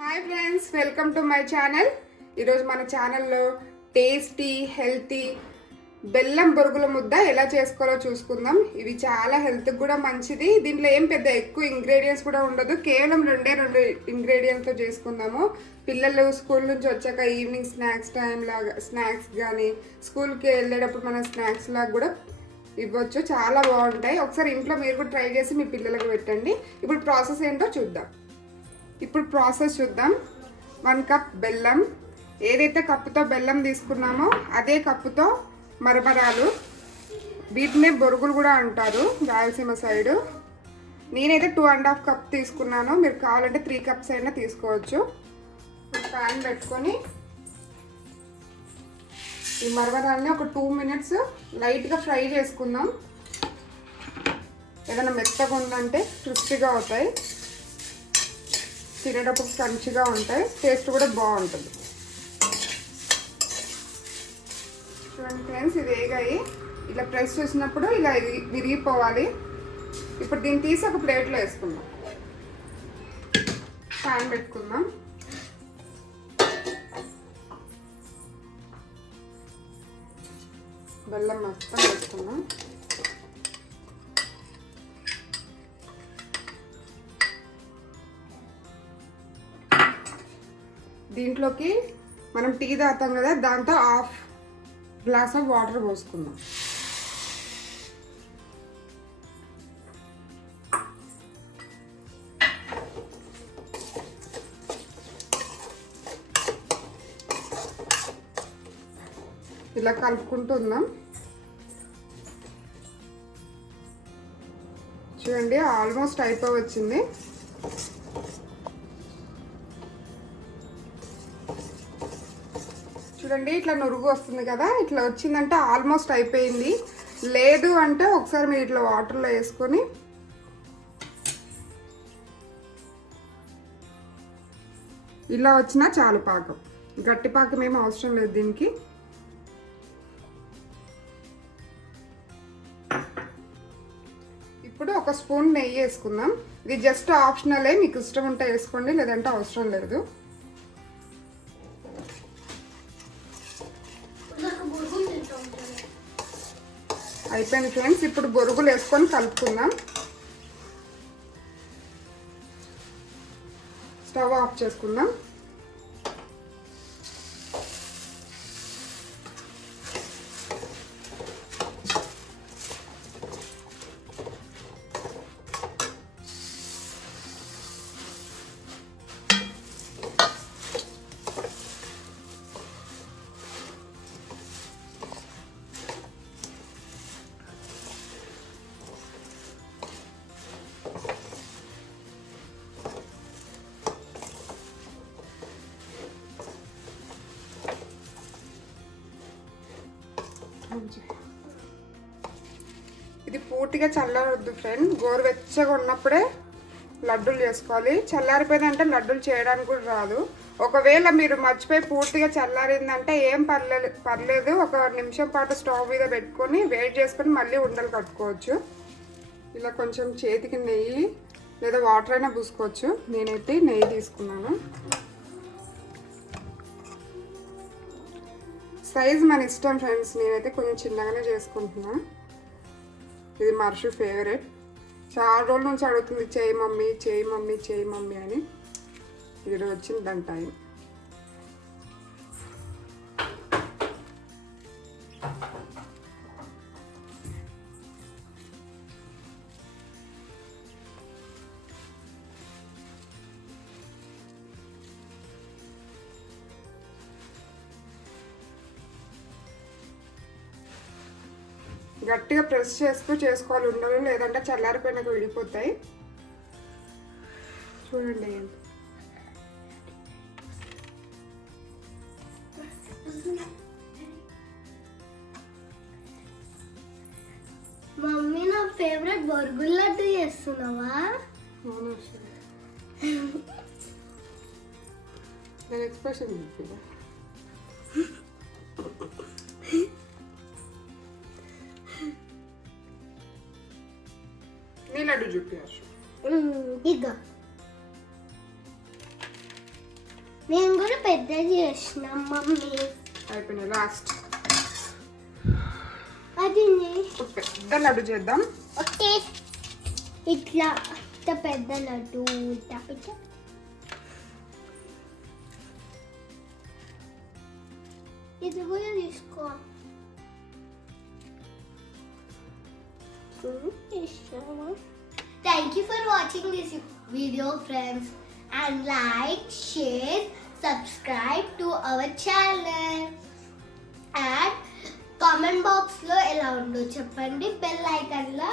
Hi friends, welcome to my channel. ఈరోజు మన ఛానల్లో టేస్టీ హెల్తీ బెల్లం బొరుగుల ముద్ద ఎలా చేసుకోవాలో చూసుకుందాం. ఇవి చాలా హెల్త్కి కూడా మంచిది. దీంట్లో ఏం పెద్ద ఎక్కువ ఇంగ్రీడియంట్స్ కూడా ఉండదు. కేవలం రెండు ఇంగ్రీడియంట్స్తో చేసుకుందాము. పిల్లలు స్కూల్ నుంచి వచ్చాక ఈవినింగ్ స్నాక్స్ టైం లాగా స్నాక్స్ కానీ స్కూల్కి వెళ్ళేటప్పుడు మన స్నాక్స్ లాగా కూడా ఇవ్వచ్చు. చాలా బాగుంటాయి. ఒకసారి ఇంట్లో మీరు కూడా ట్రై చేసి మీ పిల్లలకు పెట్టండి. ఇప్పుడు ప్రాసెస్ ఏంటో చూద్దాం. చూద్దాం. 1 కప్ బెల్లం, ఏదైతే కప్పుతో బెల్లం తీసుకున్నామో అదే కప్పుతో మరమరాలు, వీటినే బొరుగులు కూడా అంటారు రాయలసీమ సైడు. నేనైతే 2.5 కప్ తీసుకున్నాను. మీరు కావాలంటే 3 కప్స్ అయినా తీసుకోవచ్చు. ప్యాన్ పెట్టుకొని ఈ మరమరాలని ఒక 2 మినిట్స్ లైట్గా ఫ్రై చేసుకుందాం. ఏదైనా మెత్తగా ఉందంటే క్రిస్పీగా అవుతాయి, తినేటప్పుడు క్రంచిగా ఉంటాయి, టేస్ట్ కూడా బాగుంటుంది. చూడండి ఫ్రెండ్స్, ఇది వేగాయి. ఇలా ప్రెస్ చేసినప్పుడు ఇలా విరిగిపోవాలి. ఇప్పుడు దీన్ని తీసి ఒక ప్లేట్లో వేసుకుందాం. ప్యాన్ పెట్టుకుందాం. బెల్లం మొత్తం వేసుకుందాం. దీంట్లోకి మనం టీ తాగుతాం కదా, దాంతో 1/2 గ్లాస్ ఆఫ్ వాటర్ పోసుకుందాం. ఇలా కలుపుకుంటూ ఉందాం. చూడండి, ఆల్మోస్ట్ అయిపోవచ్చింది. చూడండి, ఇట్లా నురుగు వస్తుంది కదా, ఇట్లా వచ్చిందంటే ఆల్మోస్ట్ అయిపోయింది. లేదు అంటే ఒకసారి మీరు ఇట్లా వాటర్లో వేసుకొని ఇలా వచ్చినా చాలు పాకం. గట్టి పాకం ఏమీ అవసరం లేదు దీనికి. ఇప్పుడు 1 స్పూన్ నెయ్యి వేసుకుందాం. ఇది జస్ట్ ఆప్షనలే, మీకు ఇష్టం ఉంటే వేసుకోండి, లేదంటే అవసరం లేదు. అయిపోయింది ఫ్రెండ్స్. ఇప్పుడు బొరుగులు వేసుకొని కలుపుకుందాం. స్టవ్ ఆఫ్ చేసుకుందాం. ఇది పూర్తిగా చల్లారొద్దు ఫ్రెండ్. గోరువెచ్చగా ఉన్నప్పుడే లడ్డూలు చేసుకోవాలి. చల్లారిపోయిందంటే లడ్డూలు చేయడానికి కూడా రాదు. ఒకవేళ మీరు మర్చిపోయి పూర్తిగా చల్లారిందంటే ఏం పర్లేదు. 1 నిమిషం పాటు స్టవ్ మీద పెట్టుకొని వేడి చేసుకొని మళ్ళీ ఉండలు కట్టుకోవచ్చు. ఇలా కొంచెం చేతికి నెయ్యి లేదా వాటర్ అయినా పూసుకోవచ్చు. నేనైతే నెయ్యి తీసుకున్నాను. సైజ్ మన ఇష్టం ఫ్రెండ్స్. నేనైతే కొంచెం చిన్నగానే చేసుకుంటున్నాను. ఇది మర్షు ఫేవరెట్. చాలా రోజుల నుంచి అడుగుతుంది, చేయి మమ్మీ చేయి మమ్మీ చేయి మమ్మీ అని. ఈరోజు వచ్చింది దాని టైం. గట్టిగా ప్రెస్ చేస్తూ చేసుకోవాలి ఉండలు, లేదంటే చల్లారిపోయినాక విడిపోతాయి. చూడండి, మమ్మీ నా ఫేవరెట్ బొరుగుల లడ్డు చేస్తున్నావా? నేను ఎక్స్ప్రెషన్ నీ లడ్డు చూపించు. ఇక నేను కూడా పెద్దది చేసినాం మమ్మీ. అయిపోయినాయి లాస్ట్. అది ఒక పెద్ద లడ్డు చేద్దాం. ఓకే, ఇట్లా ఇంత పెద్ద లడ్డు ఇట్లా ఇట్లా. ఇది కూడా తీసుకో. Thank you for watching this video, friends, and like, share, subscribe to our channel, and comment box lo ela undo cheppandi, bell icon la